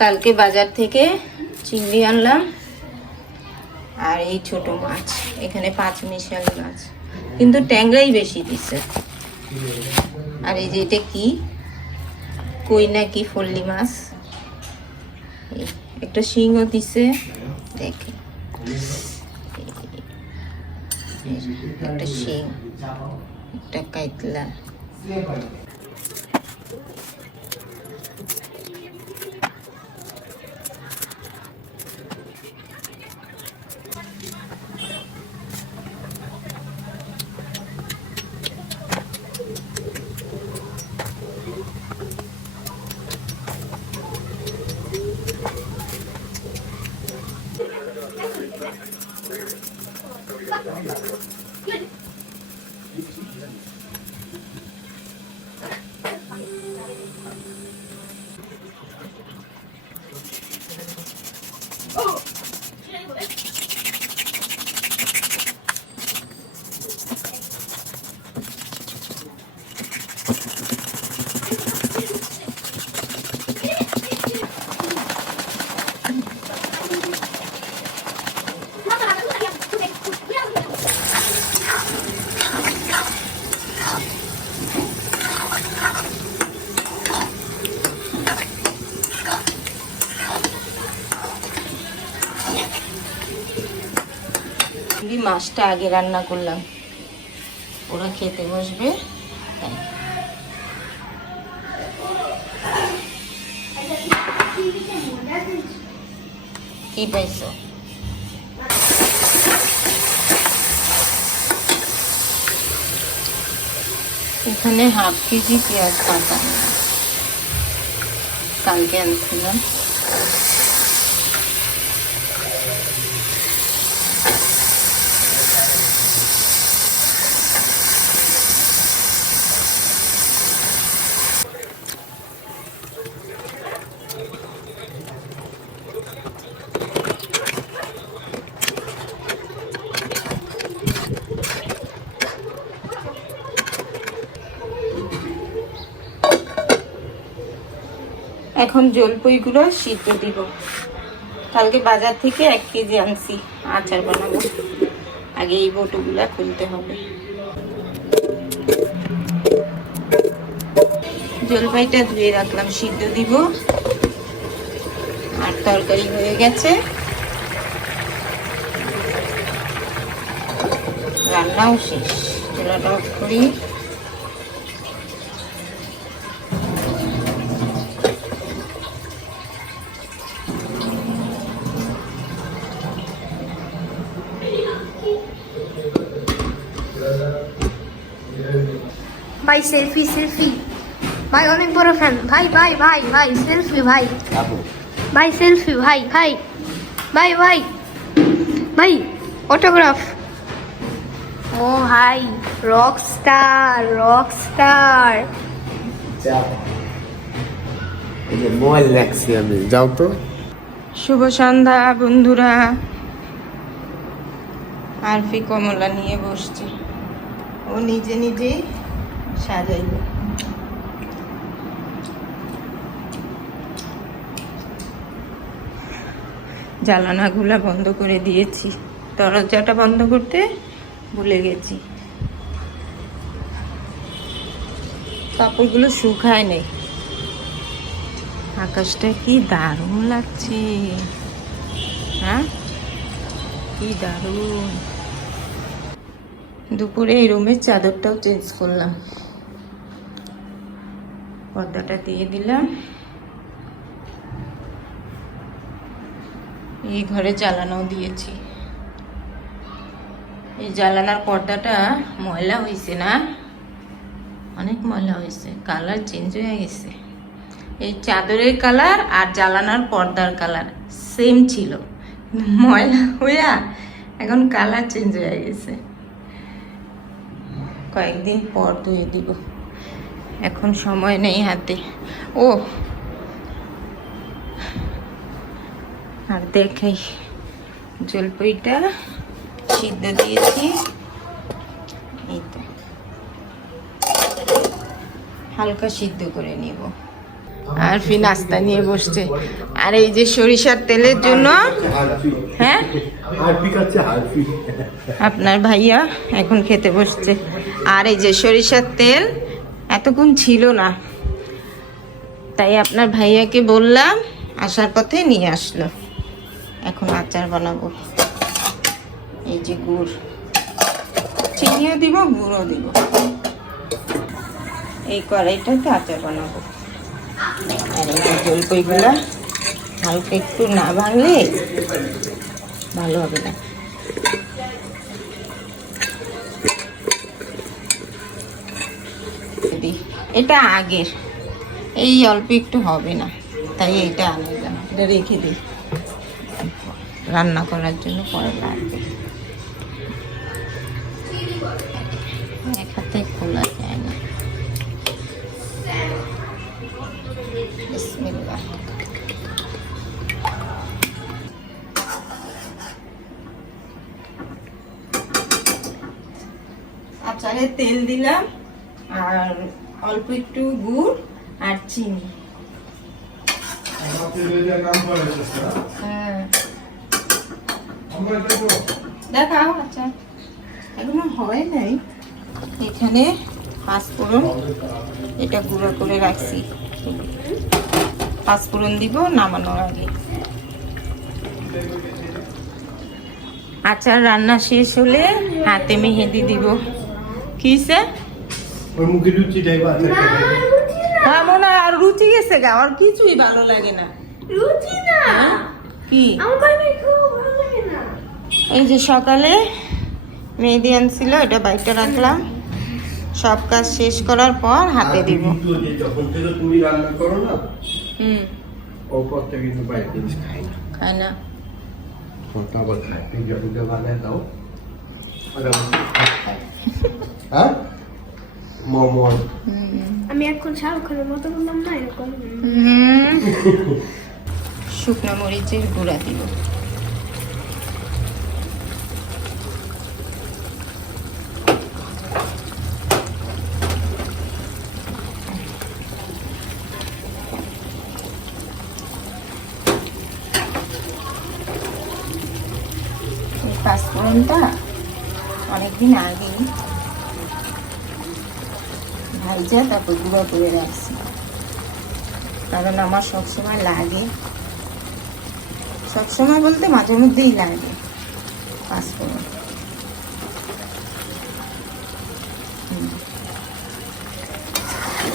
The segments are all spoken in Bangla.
কালকে বাজার থেকে চিংড়ি আনলাম। আর এই ছোট মাছ, এখানে পাঁচ মিশাল মাছ। কিন্তু ট্যাংরাই বেশি দিছে। আর এই যে এটা কি? কই না কি ফল্লি মাছ? একটা শিংও দিছে। দেখে। একটা শিং, একটা কাইতলা মাছটা আগে রান্না করলাম। ওরা খেতে বসবে। তাই। কি পাইছো? এখানে হাফ কেজি পেঁয়াজ কাটা। কালকে আনছিলাম। এখন জলপইগুলো সিদ্ধ দিব। কালকে বাজার থেকে এক কেজি আনছি, আচার বানাবো। আগে এই বটুগুলা খুলতে হবে। জলপাইটা ধুয়ে রাখলাম, সিদ্ধ দিব। আর তরকারি হয়ে গেছে। রান্নাও শেষ। চুলাটা অফ করি। ভাই সেলফি সেলফি ভাই অনেক বড় ফ্যান ভাই ভাই ভাই ভাই সেলফি ভাই। ভাই সেলফি ভাই ভাই। ভাই ভাই। ভাই অটোগ্রাফ ও ভাই রক স্টার রক স্টার যাও মোবাইল রাখছি আমি। যাও তো। শুভ সন্ধ্যা বন্ধুরা। আরফি কমলা নিয়ে বসছে। ও নিজে নিজেই সাজাইল। জ্বালানাগুলা বন্ধ করে দিয়েছি। দরজাটা বন্ধ করতে ভুলে গেছি। কাপড়গুলো শুকায় নেই। আকাশটা কি দারুণ লাগছে। হ্যাঁ? কি দারুণ। দুপুরে এই রুমের চাদরটাও চেঞ্জ করলাম। পর্দাটা দিয়ে দিলাম। এই ঘরে জ্বালানাও দিয়েছি। এই জ্বালানার পর্দাটা ময়লা হয়েছে না? অনেক ময়লা হয়েছে কালার চেঞ্জ হয়ে গেছে। এই চাদরের কালার আর জ্বালানার পর্দার কালার সেম ছিল। ময়লা হইয়া এখন কালার চেঞ্জ হয়ে গেছে। কয়েকদিন পর ধুয়ে দিব। এখন সময় নেই হাতে। ও। আর দেখাই জলপাইটা সিদ্ধ দিয়েছি। এই তো। হালকা সিদ্ধ করে নিব। আর ফি নাস্তা নিয়ে বসছে। আর এই যে সরিষার তেলের জন্য হ্যাঁ? আপনার ভাইয়া এখন খেতে বসছে। আর এই যে সরিষার তেল, এতক্ষণ ছিল না। তাই আপনার ভাইয়াকে বললাম, আসার পথে নিয়ে আসলো। এখন আচার বানাবো। এই যে গুড়। চিনিও দিব, গুড়ও দিব। এই কড়াইটাতে আচার বানাবো। আর এই যে জলপাইগুলা হালকা একটু না ভাঙলে ভালো হবে না দিই। এটা আগের। এই অল্প একটু হবে না, তাই এটা আনলাম এটা রেখে দিই। রান্না করার জন্য পরে লাগবে। খোলা যায় না। তেল দিলাম, আর অল্প একটু গুড় আর চিনি। হ্যাঁ। দেখাও আচ্ছা। এখনও হয় নাই। এখানে পাঁচফোড়ন, এটা গুঁড়ো করে রাখছি। পাঁচফোড়ন দিব নামানোর আগে। আচার রান্না শেষ হলে হাতে মেহেদি দিব। কিসে ওর মুখে লুচি টাইপ আছে। হ্যাঁ মনে হয় আর রুচি গেছে গা আর কিছুই ভালো লাগে না। রুচি না। হ্যাঁ? কি? এই যে সকালে মেহেদি আনছিল এটা বাইকটা রাখলাম। সব কাজ শেষ করার পর হাতে দিব। যখন থেকে তুমি রান্না করো না হুম। ও পথটা কিন্তু বাইরে জিনিস খায় না। খায় না। ওটা আবার পিজা পিজা বানায় দাও হ্যাঁ? মোমো হুম। আমি এখন শাহরুখ খানের মতো বললাম না এরকম। শুকনো মরিচের গুঁড়া দিব পাঁচফোড়নটা অনেকদিন আগেই ভাইজা, তারপর গুঁড়ো করে রাখছি। কারণ আমার সবসময় লাগে। সবসময় বলতে মাঝে মধ্যেই লাগে পাঁচফোড়ন।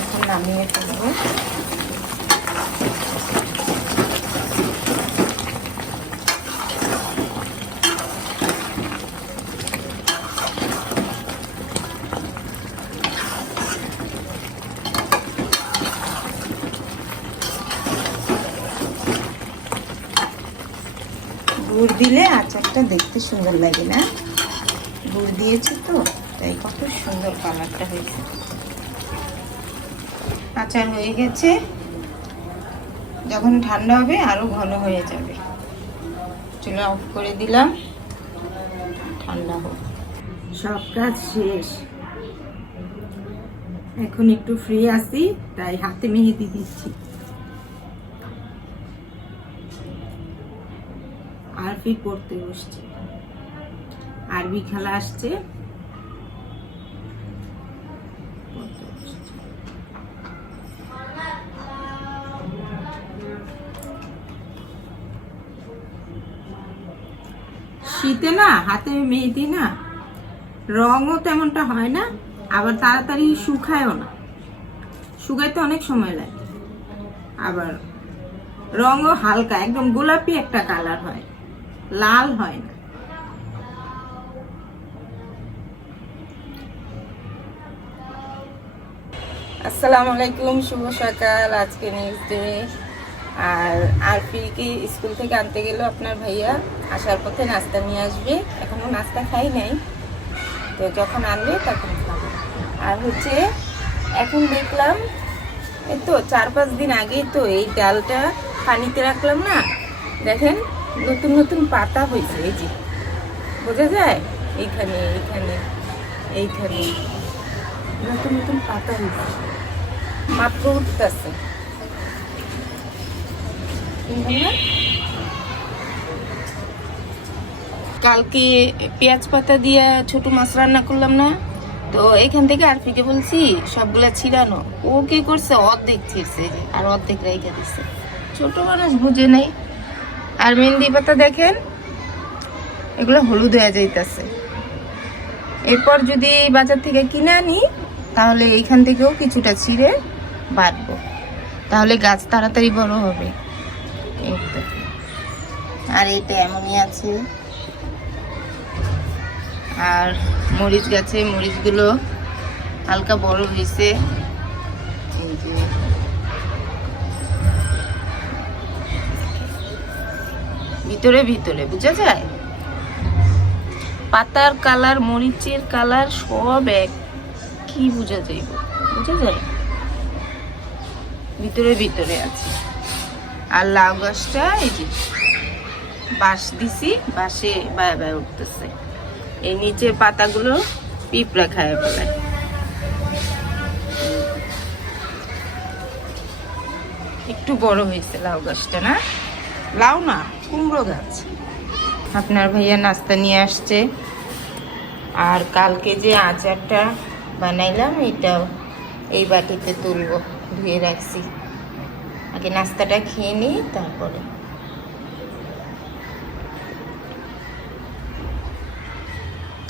এখন নামিয়ে ফেলব। গুড় দিলে আচারটা দেখতে সুন্দর লাগে না? গুড় দিয়েছে তো, তাই কত সুন্দর কালারটা হয়েছে। আচার হয়ে গেছে। যখন ঠান্ডা হবে আরও ঘন হয়ে যাবে। চুলা অফ করে দিলাম। ঠান্ডা হোক। সব কাজ শেষ। এখন একটু ফ্রি আছি, তাই হাতে মেহেদি দিচ্ছি। আরবি পড়তে বসছে। আরবি খেলা আসছে। শীতে না, হাতে মেহেদি না, রঙও তেমনটা হয় না, আবার তাড়াতাড়ি শুকায়ও না। শুকাইতে অনেক সময় লাগে। আবার রঙও হালকা, একদম গোলাপি একটা কালার হয়। লাল হয় না। আসসালামু আলাইকুম, শুভ সকাল, আজকে নেক্সট ডে আর আরফিকে স্কুল থেকে আনতে গেল আপনার ভাইয়া। আসার পথে নাস্তা নিয়ে আসবে। এখনও নাস্তা খাই নাই। তো যখন আনবে তখন আর হচ্ছে, এখন দেখলাম, এই তো চার পাঁচ দিন আগেই তো এই ডালটা পানিতে রাখলাম না। দেখেন নতুন নতুন পাতা হয়েছে এই যে। বোঝা যায়? এইখানে এইখানে এইখানে। নতুন নতুন পাতা হয়েছে। মাত্র উঠতেছে। না কালকে পেঁয়াজ পাতা দিয়ে ছোট মাছ রান্না করলাম না? তো এখান থেকে আর আরফিকে বলছি সবগুলা ছিড়ানো। ও কি করছে? অর্ধেক ছিঁড়ছে যে, আর অর্ধেক রেখে দিচ্ছে ছোট মানুষ বুঝে নাই। আর মেহেন্দি পাতা দেখেন, এগুলো হলুদ হয়ে যাইতেছে। এরপর যদি বাজার থেকে কিনে আনি, তাহলে এইখান থেকেও কিছুটা ছিঁড়ে বাটবো তাহলে গাছ তাড়াতাড়ি বড় হবে। আর এইটা এমনই আছে। আর মরিচ গাছে মরিচগুলো হালকা বড় হয়েছে ভিতরে ভিতরে বুঝা যায় পাতার কালার, মরিচের কালার সব এক। কি বোঝা যাইব বুঝা যায় ভিতরে ভিতরে আছে। আর লাউ গাছটা এই যে বাঁশ দিছি, বাঁশে বায়া বায়া উঠতেছে। এই নিচের পাতাগুলো পিঁপড়া খায় বলে। একটু বড় হয়েছে লাউ গাছটা, না? লাউ না? কুমড়ো গাছ। আপনার ভাইয়া নাস্তা নিয়ে আসছে। আর কালকে যে আচারটা বানাইলাম, এটাও এই বাটিতে তুলবো, ধুয়ে রাখছি। আগে নাস্তাটা খেয়ে নিই, তারপরে।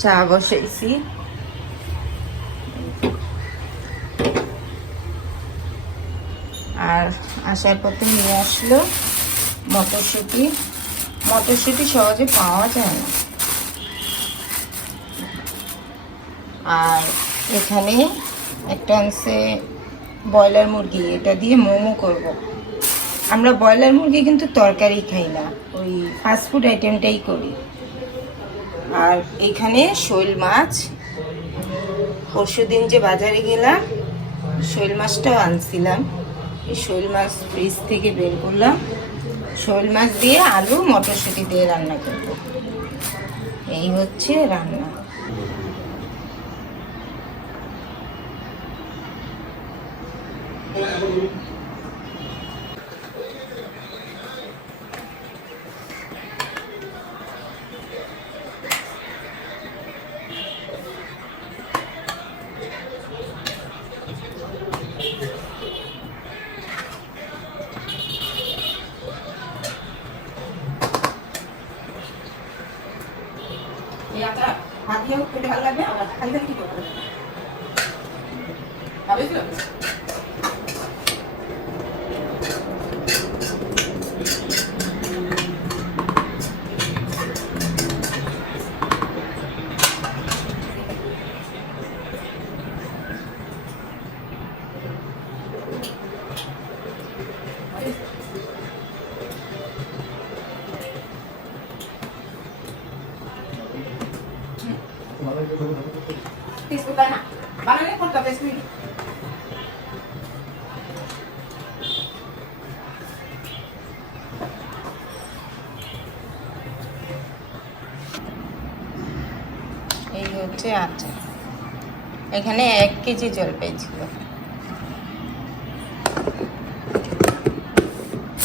চা বসাইছি আর আসার পথে নিয়ে আসলো মটরশুঁটি। মটরশুঁটি সহজে পাওয়া যায় না। আর এখানে একটা আনছে ব্রয়লার মুরগি, এটা দিয়ে মোমো করব। আমরা ব্রয়লার মুরগি কিন্তু তরকারি খাই না, ওই ফাস্টফুড আইটেমটাই করি। আর এখানে শৈল মাছ পরশু দিন যে বাজারে গেলাম, শৈল মাছটাও আনছিলাম। এই শৈল মাছ ফ্রিজ থেকে বের করলাম। শৈল মাছ দিয়ে আলু মটরশুঁটি দিয়ে রান্না করব। এই হচ্ছে রান্না। এখানে এক কেজি জল পেয়েছিল।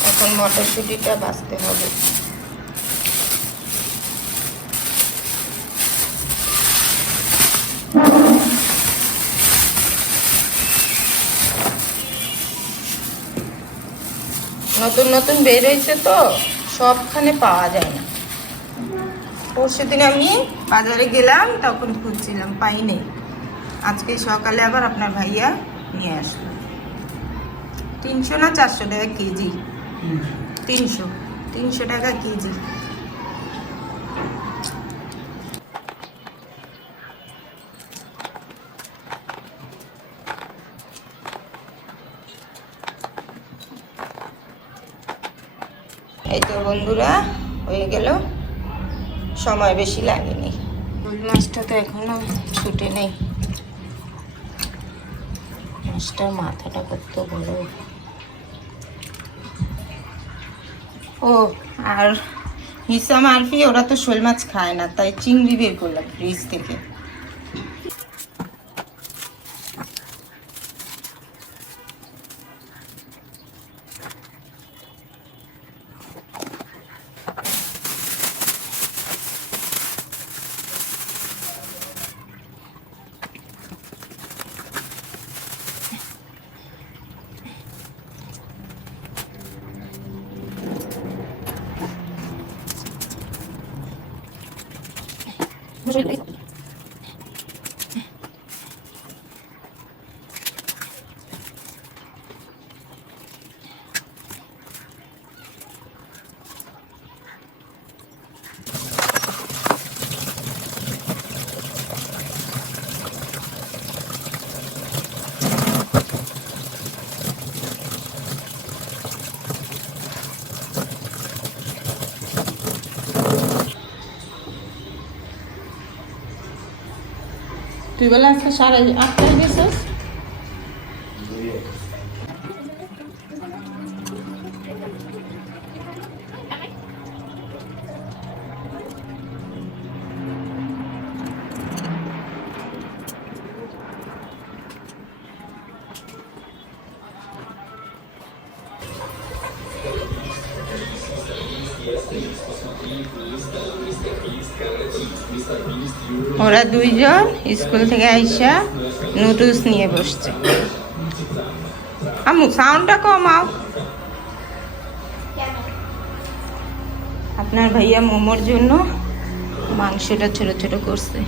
এখন মটরশুঁটিটা বাঁচতে হবে। নতুন নতুন বের হয়েছে তো, সবখানে পাওয়া যায় না। পরশু দিন আমি বাজারে গেলাম, তখন খুঁজছিলাম, পাইনি। আজকে সকালে আবার আপনার ভাইয়া নিয়ে আসলো। তিনশো না চারশো টাকা কেজি? তিনশো। তিনশো টাকা কেজি। এই তো বন্ধুরা, হয়ে গেল। সময় বেশি লাগেনি। মাছটা তো এখনও ছুটে নেই। মাছটার মাথাটা কত বড়। ও, আর হিসাম আরফি, ওরা তো শোল মাছ খায় না, তাই চিংড়ি বের করলাম ফ্রিজ থেকে। তুই বলে আজকে সাড়ে আটটায় গেছিস ওরা দুইজন স্কুল থেকে আইসা নুডলস নিয়ে বসছে। আমু সাউন্ডটা কমাও। আপনার ভাইয়া মোমোর জন্য মাংসটা ছোট ছোট করছে।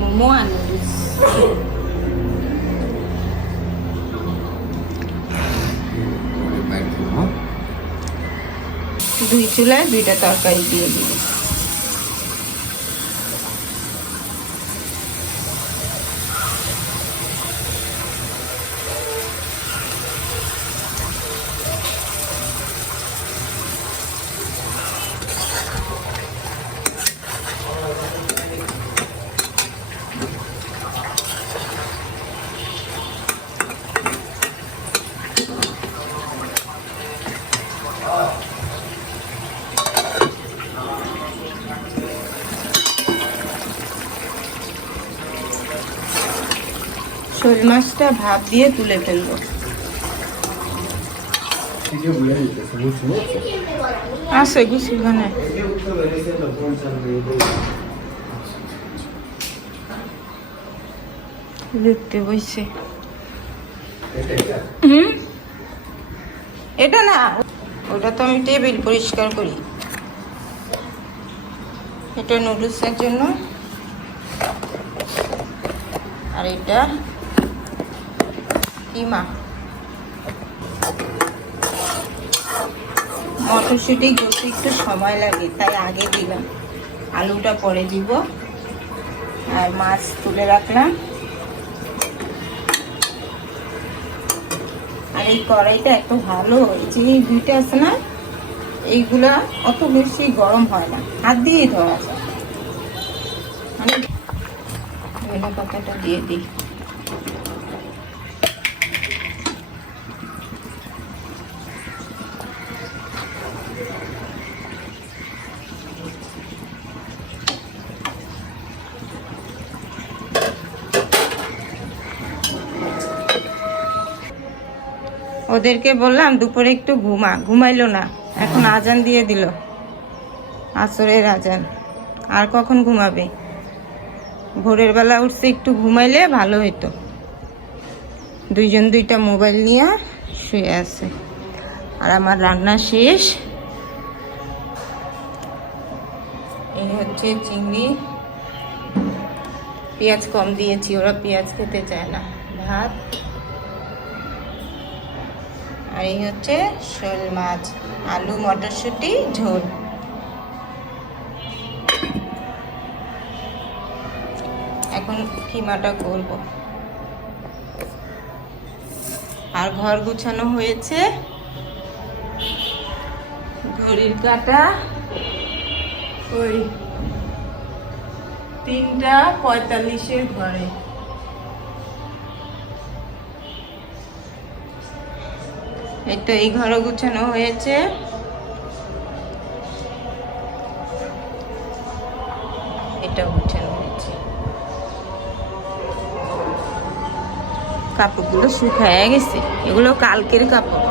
মোমো আর নুডলস দুই চুলায় দুইটা তরকারি দিয়ে দিই শোল মাছটা ভাপ দিয়ে তুলে ফেলব। আছে গুছি মানে দেখতে বইছে। হুম? এটা না, ওটা তো আমি টেবিল পরিষ্কার করি। এটা নুডলসের জন্য। আর এটা কিমা। মটরশুঁটি করতে একটু সময় লাগে, তাই আগে দিলাম। আলুটা পরে দিব, আর মাছ তুলে রাখলাম। আর এই কড়াইটা এত ভালো যে দুইটা আছে না, এইগুলা অত বেশি গরম হয় না। হাত দিয়েই ধরা যায়। পাতাটা দিয়ে দিই। ওদেরকে বললাম, দুপুরে একটু ঘুমা। ঘুমাইলো না। এখন আজান দিয়ে দিল। আসরের আজান। আর কখন ঘুমাবে? ভোরের বেলা উঠছে, একটু ঘুমাইলে ভালো হতো দুইজন দুইটা মোবাইল নিয়ে শুয়ে আছে। আর আমার রান্না শেষ। এই হচ্ছে চিংড়ি। পেঁয়াজ কম দিয়েছি, ওরা পেঁয়াজ খেতে চায় না। ভাত। আর এই হচ্ছে শোল মাছ, আলু, মটরশুঁটি, ঝোল। এখন কিমাটা করব আর ঘর গুছানো হয়েছে। ঘড়ির কাটা, ওই তিনটা পঁয়তাল্লিশের ঘরে। এই তো এই ঘর গুছানো হয়েছে। এটা গুছানো হয়েছে। কাপড়গুলো শুকায় গেছে। এগুলো কালকের কাপড়।